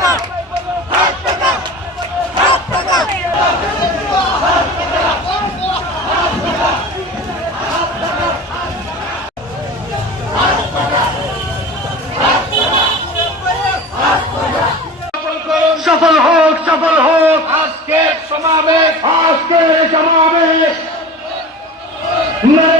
Let's go! सफ़ा हो